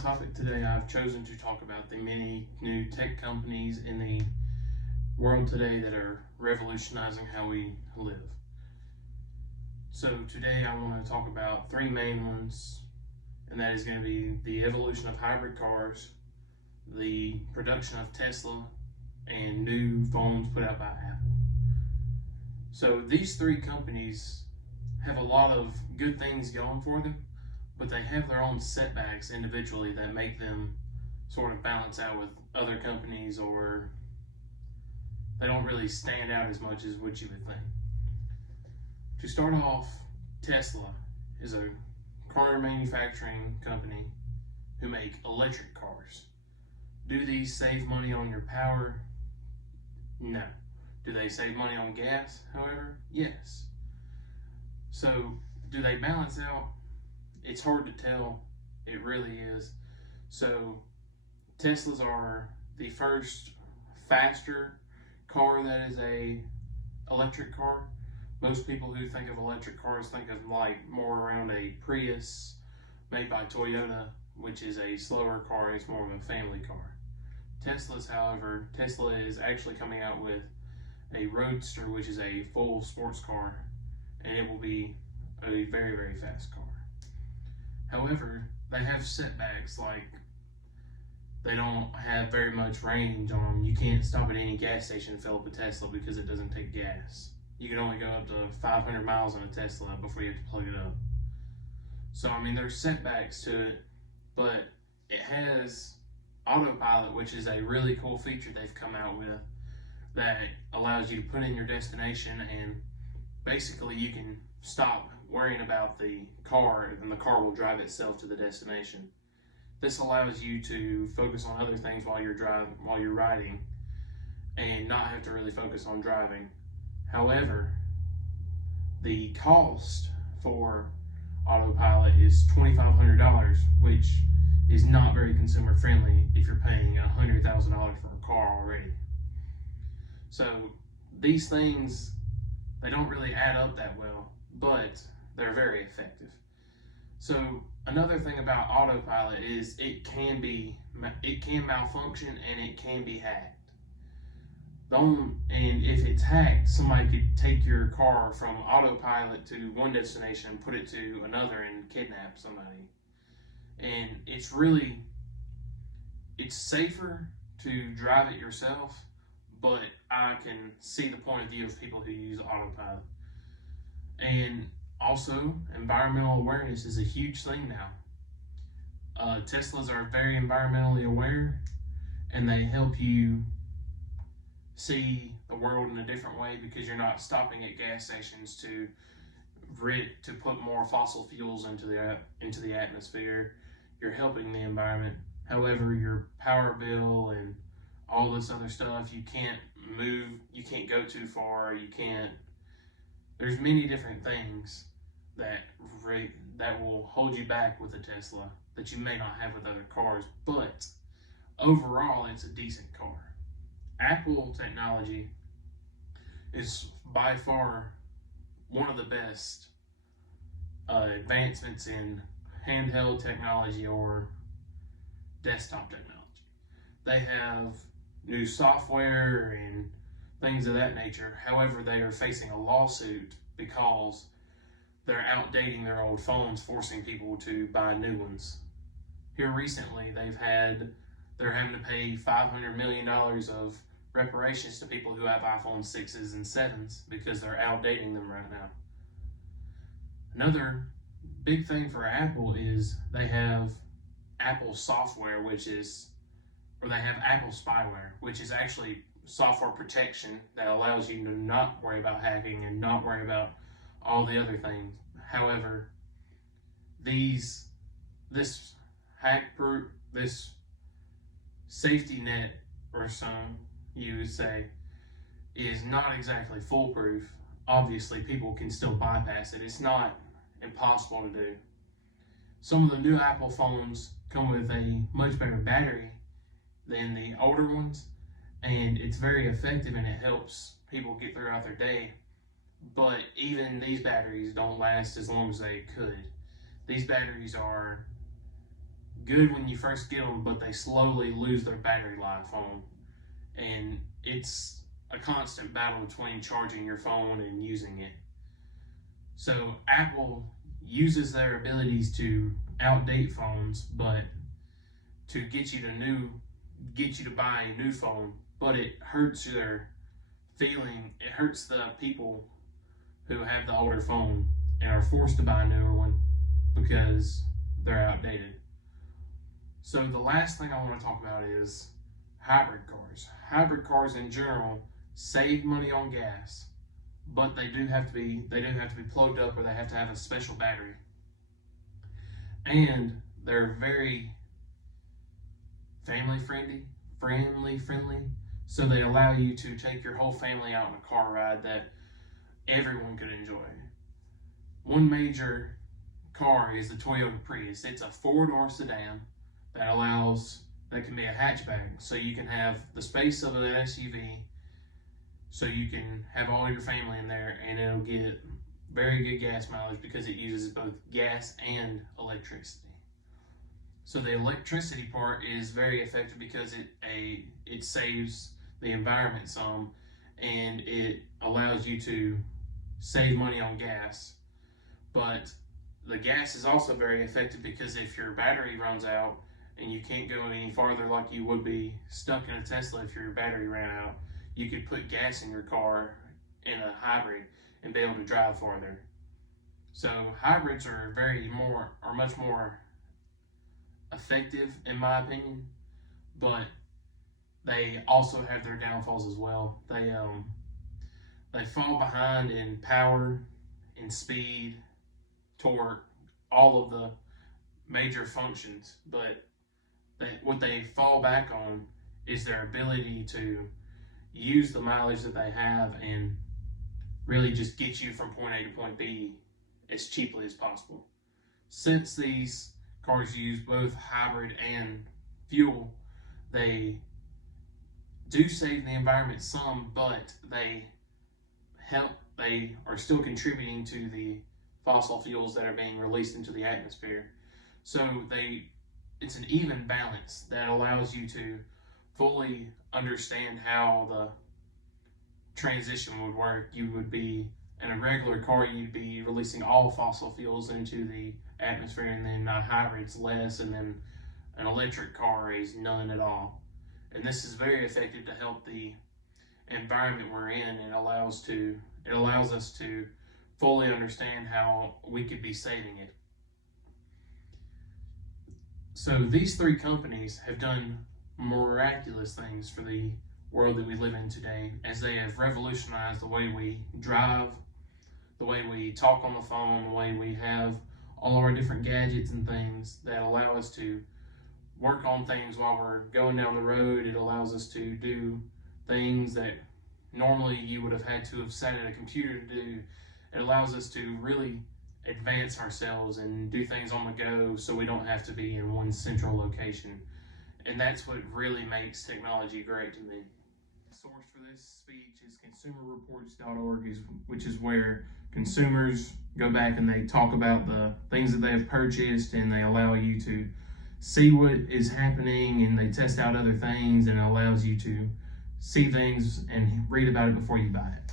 topic today, I've chosen to talk about the many new tech companies in the world today that are revolutionizing how we live. So today I want to talk about three main ones, and that is going to be the evolution of hybrid cars, the production of Tesla, and new phones put out by Apple. So these three companies have a lot of good things going for them, but they have their own setbacks individually that make them sort of balance out with other companies, or they don't really stand out as much as what you would think. To start off, Tesla is a car manufacturing company who make electric cars. Do these save money on your power? No. Do they save money on gas, however? Yes. So, do they balance out? It's hard to tell. It really is. So, Teslas are the first faster car that is a electric car. Most people who think of electric cars think of like more around a Prius made by Toyota, which is a slower car. It's more of a family car. Tesla is actually coming out with a Roadster, which is a full sports car, and it will be a very, very fast car. However, they have setbacks, like they don't have very much range on them. You can't stop at any gas station to fill up a Tesla because it doesn't take gas. You can only go up to 500 miles on a Tesla before you have to plug it up. So, I mean, there's setbacks to it, but it has autopilot, which is a really cool feature they've come out with that allows you to put in your destination, and basically you can stop worrying about the car and the car will drive itself to the destination. This allows you to focus on other things while you're riding, and not have to really focus on driving. However, the cost for autopilot is $2,500, which is not very consumer friendly if you're paying $100,000 for a car already. So these things, they don't really add up that well, but they're very effective. So another thing about autopilot is it can malfunction and it can be hacked. And if it's hacked, somebody could take your car from autopilot to one destination and put it to another and kidnap somebody. And it's safer to drive it yourself, but I can see the point of view of people who use autopilot. And also, environmental awareness is a huge thing now. Teslas are very environmentally aware, and they help you see the world in a different way because you're not stopping at gas stations to put more fossil fuels into the atmosphere. You're helping the environment. However, your power bill and all this other stuff, you can't go too far, there's many different things that will hold you back with a Tesla that you may not have with other cars, but overall it's a decent car. Apple technology is by far one of the best advancements in handheld technology or desktop technology. They have new software and things of that nature. However, they are facing a lawsuit because they're outdating their old phones, forcing people to buy new ones. Here recently, they're having to pay $500 million of reparations to people who have iPhone 6s and 7s because they're outdating them right now. Another big thing for Apple is they have Apple software, they have Apple spyware, which is actually software protection that allows you to not worry about hacking and not worry about all the other things. However, this safety net, or some you would say, is not exactly foolproof. Obviously, people can still bypass it. It's not impossible to do. Some of the new Apple phones come with a much better battery than the older ones, and it's very effective and it helps people get throughout their day. But even these batteries don't last as long as they could. These batteries are good when you first get them, but they slowly lose their battery life on them. And it's a constant battle between charging your phone and using it. So Apple uses their abilities to outdate phones, but to get you to buy a new phone, but it hurts their feeling. It hurts the people who have the older phone and are forced to buy a newer one because they're outdated. So the last thing I want to talk about is hybrid cars. Hybrid cars in general save money on gas, but they do have to be plugged up, or they have to have a special battery. And they're very family friendly, so they allow you to take your whole family out on a car ride that everyone could enjoy. One major car is the Toyota Prius. It's a 4-door sedan that can be a hatchback, so you can have the space of an SUV, so you can have all your family in there, and it'll get very good gas mileage because it uses both gas and electricity. So the electricity part is very effective because it saves the environment some, and it allows you to save money on gas. But the gas is also very effective because if your battery runs out and you can't go any farther, like you would be stuck in a Tesla if your battery ran out, you could put gas in your car in a hybrid and be able to drive farther. So hybrids are much more effective in my opinion, but they also have their downfalls as well. They fall behind in power, in speed, torque, all of the major functions, but what they fall back on is their ability to use the mileage that they have and really just get you from point A to point B as cheaply as possible. Since these cars use both hybrid and fuel, they do save the environment some, but they are still contributing to the fossil fuels that are being released into the atmosphere. So it's an even balance that allows you to fully understand how the transition would work. You would be in a regular car, you'd be releasing all fossil fuels into the atmosphere, and then a hybrid's less, and then an electric car is none at all. And this is very effective to help the environment we're in. It allows us to fully understand how we could be saving it. So these three companies have done miraculous things for the world that we live in today, as they have revolutionized the way we drive, the way we talk on the phone, the way we have all of our different gadgets and things that allow us to work on things while we're going down the road. It allows us to do things that normally you would have had to have sat at a computer to do. It allows us to really advance ourselves and do things on the go, so we don't have to be in one central location. And that's what really makes technology great to me. The source for this speech is consumerreports.org, which is where consumers go back and they talk about the things that they have purchased, and they allow you to see what is happening, and they test out other things, and it allows you to see things and read about it before you buy it.